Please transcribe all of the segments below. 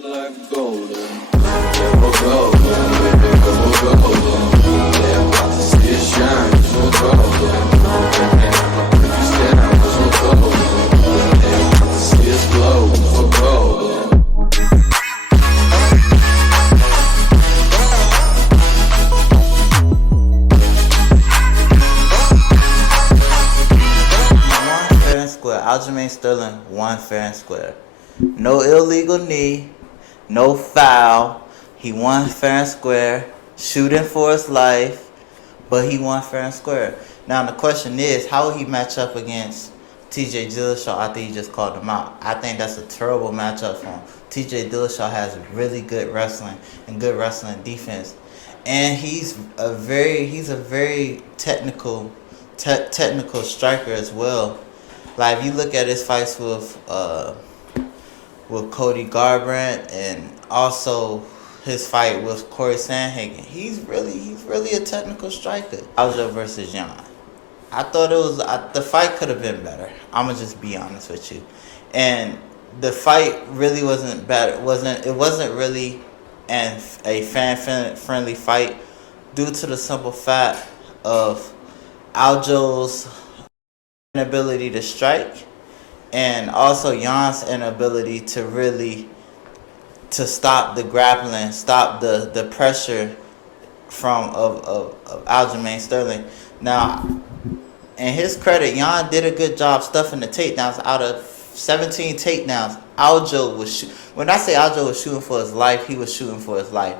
like golden. Yeah, we're golden. Yeah, we're golden. Yeah, about to see it shine, 'cause we're golden. Yeah, if you stand out, 'cause we're golden. Yeah, about to see us glow, 'cause we're golden. Fair and square. Aljamain Sterling won fair and square. No illegal knee, no foul. He won fair and square, shooting for his life, but he won fair and square. Now the question is, how will he match up against TJ Dillashaw after he just called him out? I think that's a terrible matchup for him. TJ Dillashaw has really good wrestling and good wrestling defense, and he's a very technical striker as well. Like if you look at his fights with Cody Garbrandt and also his fight with Corey Sandhagen, he's really a technical striker. Aljo versus Jan. I thought the fight could have been better. I'ma just be honest with you, and the fight really wasn't bad. It wasn't really a fan friendly fight due to the simple fact of Aljo's inability to strike, and also Jan's inability to stop the grappling, stop the pressure of Aljamain Sterling. Now, in his credit, Jan did a good job stuffing the takedowns. Out of 17 takedowns, Aljo was when I say Aljo was shooting for his life, he was shooting for his life.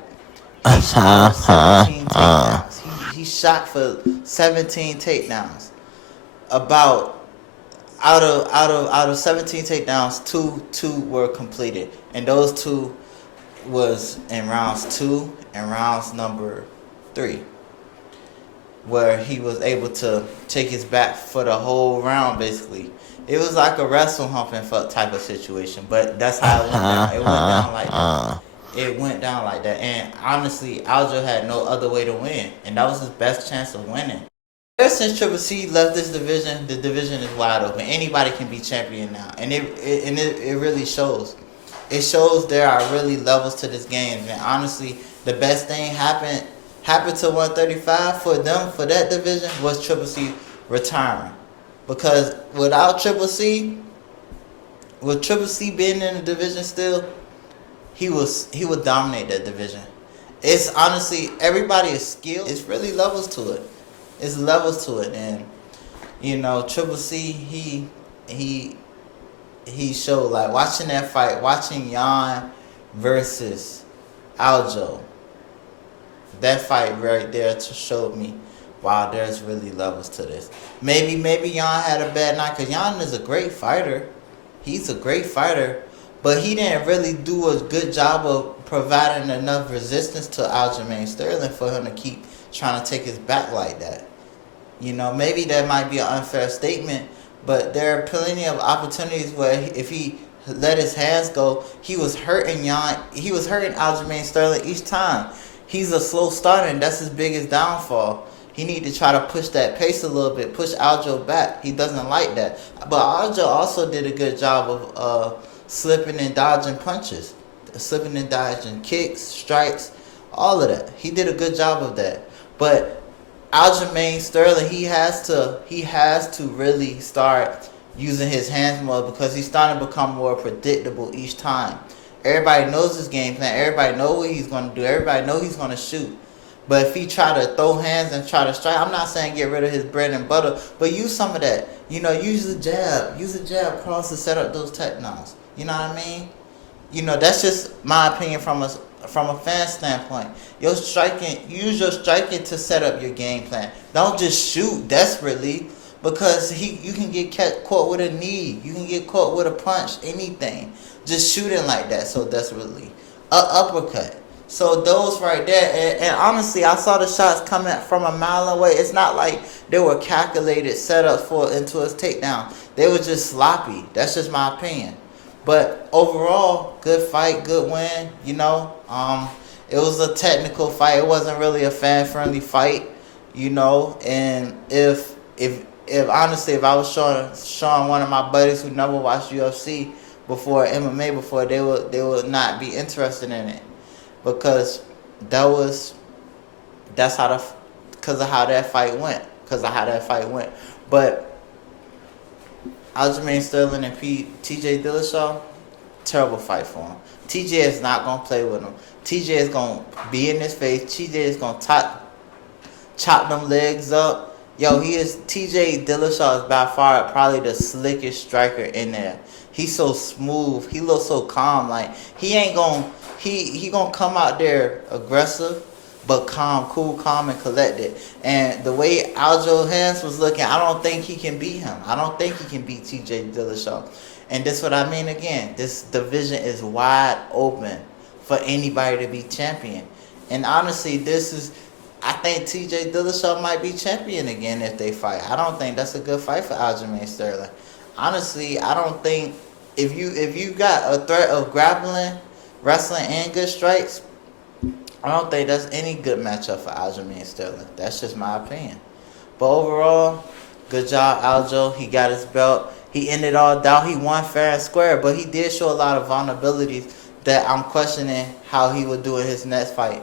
He shot for 17 takedowns. He shot for 17 takedowns. Out of 17 takedowns, two were completed, and those two was in rounds 2 and rounds number 3, where he was able to take his back for the whole round. Basically, it was like a wrestle humping type of situation, but that's how it went down. It went down like that. It went down like that, and honestly, Aljo had no other way to win, and that was his best chance of winning. Ever since Triple C left this division, the division is wide open. Anybody can be champion now, and it really shows. It shows there are really levels to this game, and honestly, the best thing happened to 135 for that division was Triple C retiring, because without Triple C, with Triple C being in the division still, he would dominate that division. It's honestly, everybody is skilled. It's really levels to it. It's levels to it, and you know, Triple C, he showed, like, watching that fight, watching Jan versus Aljo. That fight right there showed me, wow, there's really levels to this. Maybe Jan had a bad night, because Jan is a great fighter. He's a great fighter, but he didn't really do a good job of providing enough resistance to Aljamain Sterling for him to keep trying to take his back like that. You know, maybe that might be an unfair statement, but there are plenty of opportunities where if he let his hands go, he was hurting Aljamain Sterling each time. He's a slow starter, and that's his biggest downfall. He need to try to push that pace a little bit, push Aljo back. He doesn't like that. But Aljo also did a good job of slipping and dodging punches, slipping and dodging kicks, strikes, all of that. He did a good job of that. But Aljamain Sterling, he has to really start using his hands more, because he's starting to become more predictable each time. Everybody knows his game plan. Everybody knows what he's going to do. Everybody knows he's going to shoot. But if he try to throw hands and try to strike, I'm not saying get rid of his bread and butter, but use some of that. You know, use the jab. Use the jab cross to set up those takedowns. You know what I mean? You know, that's just my opinion from a fan standpoint. Use your striking to set up your game plan. Don't just shoot desperately, because you can get caught with a knee. You can get caught with a punch, anything. Just shooting like that so desperately. Uppercut. So those right there, and honestly, I saw the shots coming from a mile away. It's not like they were calculated setups into his takedown. They were just sloppy. That's just my opinion. But overall, good fight, good win. You know, it was a technical fight. It wasn't really a fan-friendly fight. You know, and if honestly, if I was showing one of my buddies who never watched UFC before MMA, before they would not be interested in it, because that's how because of how that fight went. But Aljamain Sterling and TJ Dillashaw, terrible fight for him. TJ is not gonna play with him. TJ is gonna be in his face. TJ is gonna chop them legs up. Yo, TJ Dillashaw is by far probably the slickest striker in there. He's so smooth. He looks so calm. Like he gonna come out there aggressive, but cool, calm, and collected. And the way Aljo hands was looking, I don't think he can beat him. I don't think he can beat TJ Dillashaw. And this is what I mean again. This division is wide open for anybody to be champion. And honestly, I think TJ Dillashaw might be champion again if they fight. I don't think that's a good fight for Aljamain Sterling. Honestly, I don't think if you got a threat of grappling, wrestling, and good strikes, I don't think that's any good matchup for Aljamain Sterling. That's just my opinion. But overall, good job, Aljo. He got his belt. He ended all doubt. He won fair and square, but he did show a lot of vulnerabilities that I'm questioning how he would do in his next fight.